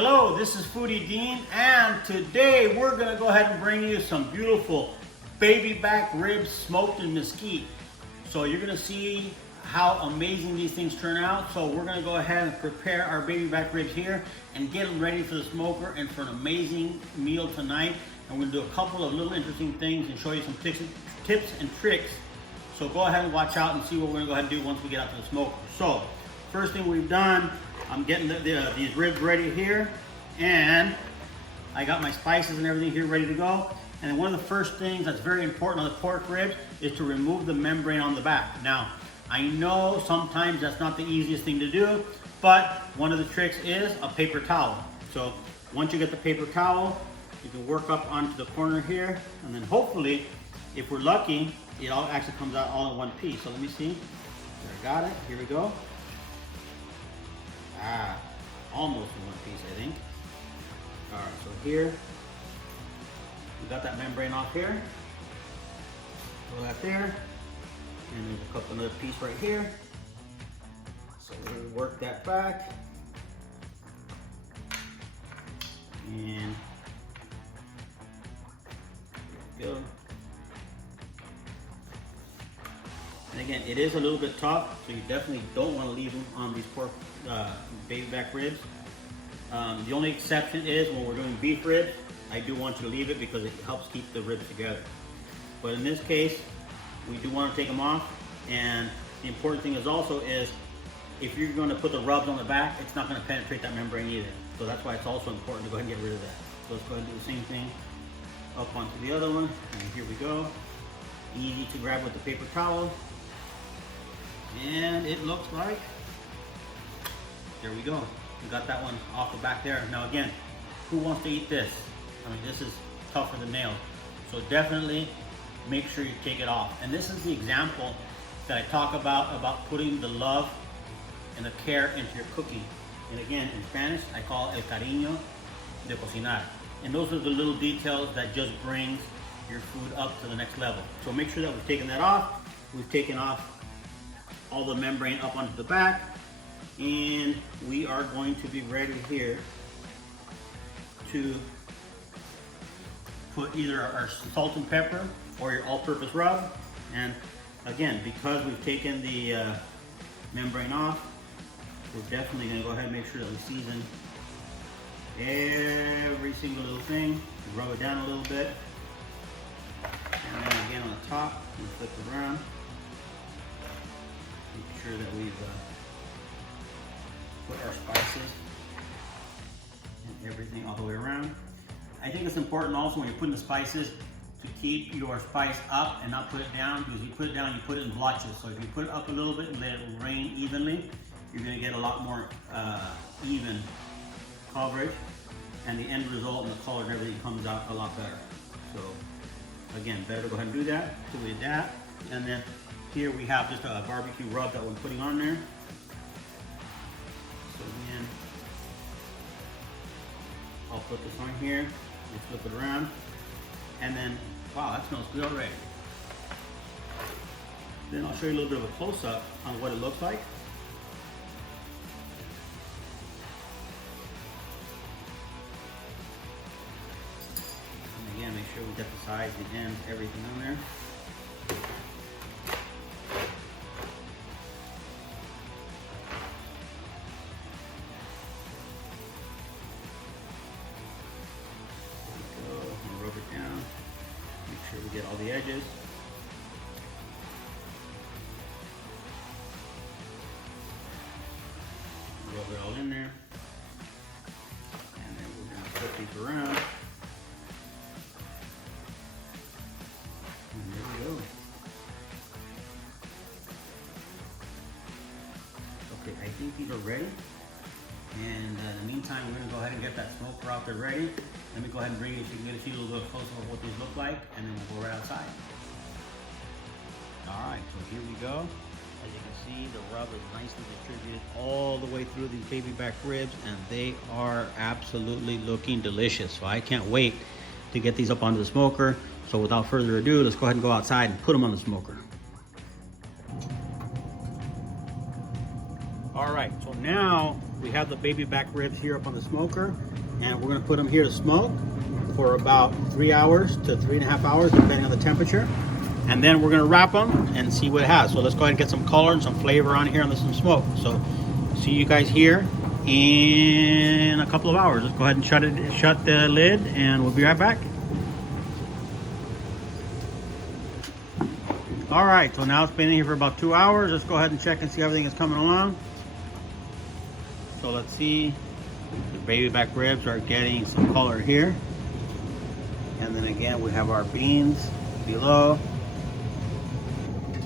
Hello, this is Foodie Dean, and today we're going to go ahead and bring you some beautiful baby back ribs smoked in mesquite. So you're going to see how amazing these things turn out. So we're going to go ahead and prepare our baby back ribs here and get them ready for the smoker and for an amazing meal tonight. And we're going to do a couple of little interesting things and show you some tips and tricks. So go ahead and watch out and see what we're going to go ahead and do once we get out to the smoker. So first thing we've done, I'm getting these ribs ready here, and I got my spices and everything here ready to go. And then one of the first things that's very important on the pork ribs is to remove the membrane on the back. Now, I know sometimes that's not the easiest thing to do, but one of the tricks is a paper towel. So once you get the paper towel, you can work up onto the corner here, and then hopefully, if we're lucky, it all actually comes out all in one piece. So let me see. There, I got it. Here we go. Almost in one piece, I think. All right, so here, we got that membrane off here. Throw that there. And there's a couple another piece right here. So we'll work that back. And there we go. And again, it is a little bit tough, so you definitely don't want to leave them on these pork baby back ribs. The only exception is when we're doing beef ribs, I do want you to leave it because it helps keep the ribs together. But in this case, we do want to take them off. And the important thing is also is if you're going to put the rubs on the back, it's not going to penetrate that membrane either. So that's why it's also important to go ahead and get rid of that. So let's go ahead and do the same thing up onto the other one. And here we go. Easy to grab with the paper towel. And it looks like, there we go. We got that one off the back there. Now again, who wants to eat this? I mean, this is tougher than nails. So definitely make sure you take it off. And this is the example that I talk about putting the love and the care into your cooking. And again, in Spanish, I call el cariño de cocinar. And those are the little details that just brings your food up to the next level. So make sure that we've taken that off. We've taken off all the membrane up onto the back, and we are going to be ready here to put either our salt and pepper or your all-purpose rub. And again, because we've taken the membrane off, we're definitely going to go ahead and make sure that we season every single little thing. Rub it down a little bit, and then again on the top, we flip it around. Make sure that we've put our spices and everything all the way around. I think it's important also when you're putting the spices to keep your spice up and not put it down, because if you put it down, you put it in blotches. So if you put it up a little bit and let it rain evenly, you're going to get a lot more even coverage, and the end result and the color and everything comes out a lot better. So again, better to go ahead and do that. So we did that, and then here we have just a barbecue rub that we're putting on there. So again, I'll put this on here, and flip it around, and then, wow, that smells good already. Then I'll show you a little bit of a close-up on what it looks like. And again, make sure we get the sides, the ends, everything on there. Rub it down, make sure we get all the edges. Rub it all in there, and then we're going to flip these around, and there we go. Okay, I think these are ready. And in the meantime, we're going to go ahead and get that smoker out there ready. Let me go ahead and bring you so you can get a see a little bit closer of what these look like, and then we'll go right outside. All right, so here we go. As you can see, the rub is nicely distributed all the way through these baby back ribs, and they are absolutely looking delicious. So I can't wait to get these up onto the smoker. So without further ado, let's go ahead and go outside and put them on the smoker. All right, so now we have the baby back ribs here up on the smoker. and we're gonna put them here to smoke for about 3 hours to 3.5 hours, depending on the temperature. And then we're gonna wrap them and see what it has. So let's go ahead and get some color and some flavor on here and let some smoke. So see you guys here in a couple of hours. Let's go ahead and shut the lid, and we'll be right back. All right, so now it's been in here for about 2 hours. Let's go ahead and check and see everything is coming along. So let's see, the baby back ribs are getting some color here. And then again, we have our beans below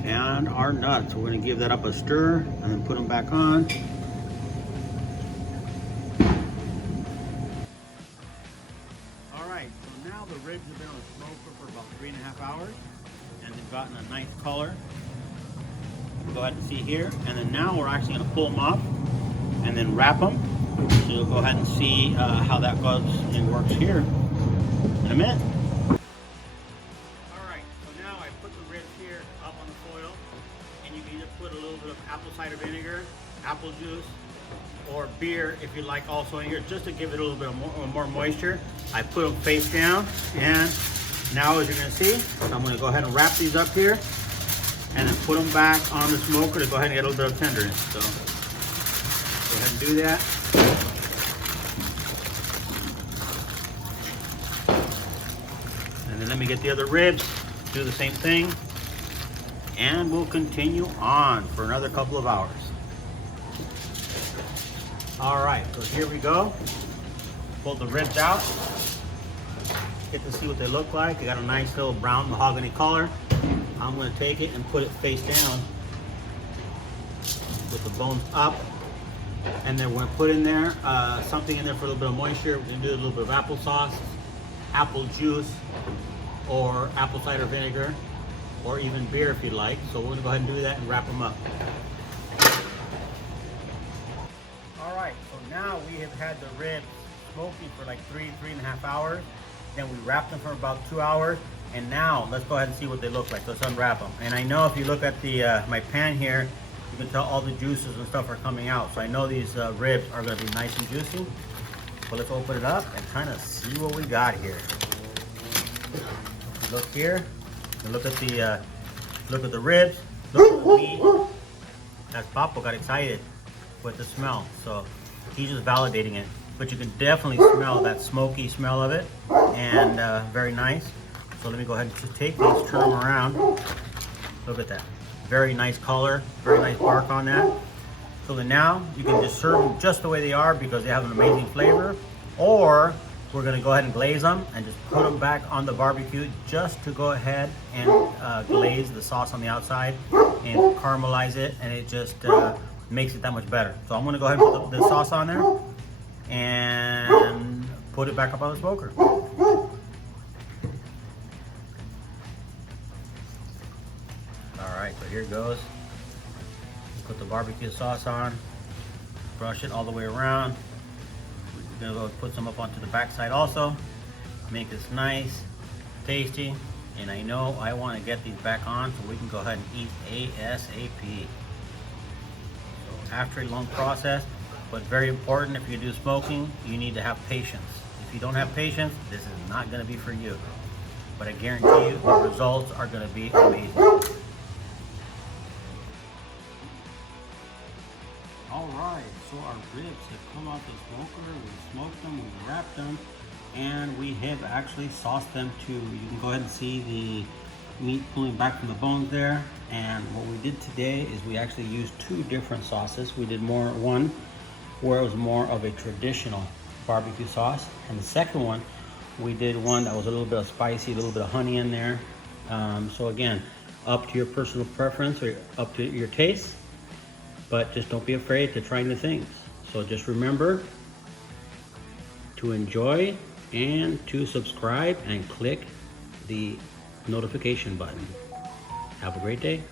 and our nuts. We're gonna give that up a stir and then put them back on. All right, so now the ribs have been on the smoker for about 3.5 hours. And they've gotten a nice color. Go ahead and see here. And then now we're actually going to pull them off and then wrap them. So you'll go ahead and see how that goes and works here in a minute. All right, so now I put the ribs here up on the foil, and you can either put a little bit of apple cider vinegar, apple juice, or beer if you like also in here, just to give it a little bit of more moisture. I put them face down, and now, as you're going to see, I'm going to go ahead and wrap these up here and then put them back on the smoker to go ahead and get a little bit of tenderness. So go ahead and do that. And then let me get the other ribs, do the same thing, and we'll continue on for another couple of hours. All right, so here we go. Pull the ribs out. Get to see what they look like. They got a nice little brown mahogany color. I'm going to take it and put it face down with the bones up, and then we're going to put in there something in there for a little bit of moisture. We're going to do a little bit of applesauce, apple juice, or apple cider vinegar, or even beer if you'd like. So we're going to go ahead and do that and wrap them up. All right, so now we have had the ribs smoking for like 3.5 hours. Then we wrapped them for about 2 hours, and now let's go ahead and see what they look like. Let's unwrap them. And I know if you look at the my pan here, you can tell all the juices and stuff are coming out. So I know these ribs are going to be nice and juicy. So let's open it up and kind of see what we got here. Look here. Look at the ribs. Look at the meat. As Papo got excited with the smell, so he's just validating it. But you can definitely smell that smoky smell of it, and very nice. So let me go ahead and just take these, turn them around. Look at that. Very nice color, very nice bark on that. So then now you can just serve them just the way they are because they have an amazing flavor. Or we're gonna go ahead and glaze them and just put them back on the barbecue just to go ahead and glaze the sauce on the outside and caramelize it, and it just makes it that much better. So I'm gonna go ahead and put the sauce on there and put it back up on the smoker. All right, so here it goes. Put the barbecue sauce on, brush it all the way around. We're gonna go put some up onto the back side also. Make this nice, tasty, and I know I want to get these back on so we can go ahead and eat ASAP. So after a long process, but very important, if you do smoking, you need to have patience. If you don't have patience, this is not going to be for you. But I guarantee you, the results are going to be amazing. All right, so our ribs have come out the smoker. We smoked them, we wrapped them, and we have actually sauced them too. You can go ahead and see the meat pulling back from the bones there. And what we did today is we actually used 2 different sauces. We did one where it was more of a traditional barbecue sauce, and the second one we did one that was a little bit of spicy, a little bit of honey in there. So again, up to your personal preference or up to your taste, but just don't be afraid to try new things. So just remember to enjoy and to subscribe and click the notification button. Have a great day.